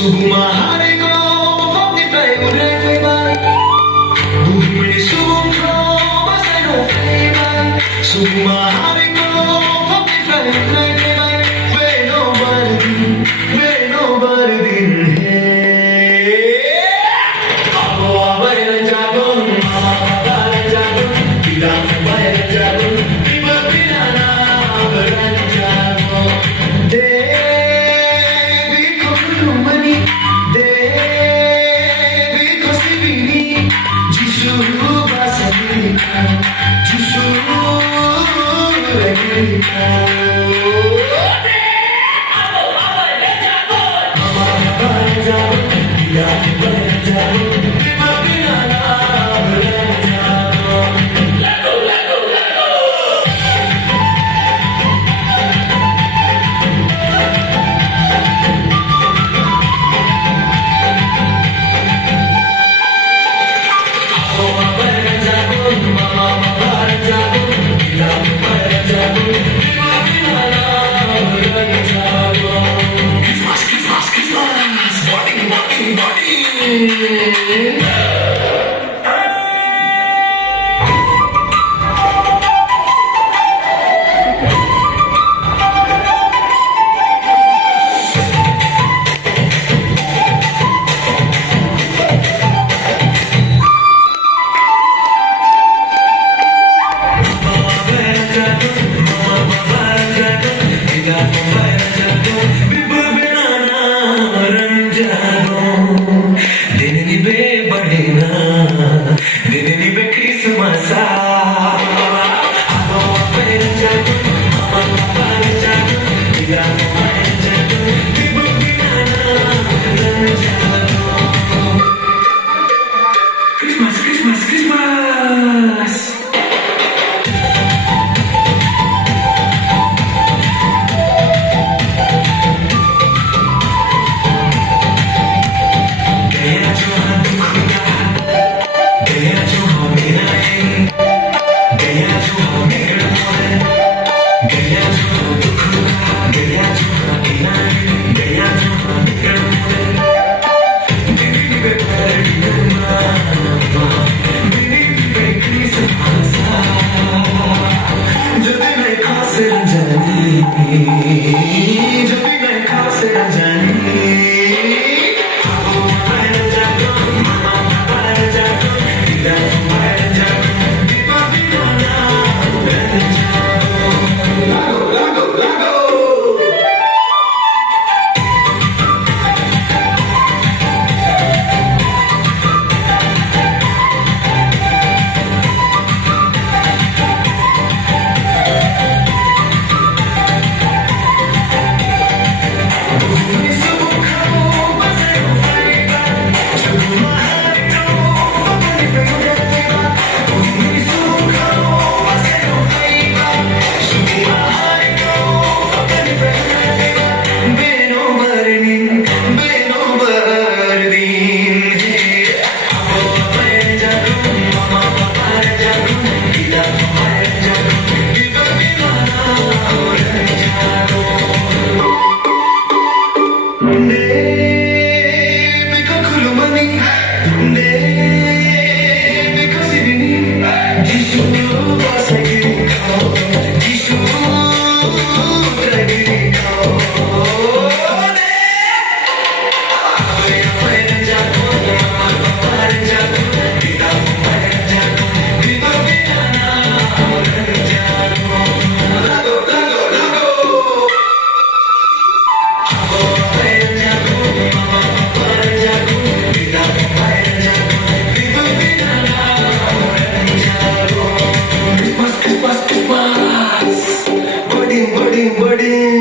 Sumahari ko, pag-ifay mo na flavor. Bumili subong ko, basta no flavor. Sumahari ko, pag-ifay mo na flavor. Bueno, bardin, hey. Ako abay ng jagon, makakabal ng jagon. Bilang abay ng jagon, di ba pinanabar ng jagon? Debi ko lumani, debi ko sibini. Jisu basa Amerika, Jisu Amerika. Christmas, Christmas. गया जो हाँ दुखड़ा, गया जो हाँ मेरा है, गया जो हाँ मेरा मोर, गया जो हाँ दुखड़ा, गया जो हाँ मेरा है, गया जो हाँ मेरा मोर. Didi be party na, didi be Christmas. Jadi मैं खास रंजानी, jadi मैं खास रंजानी. Body.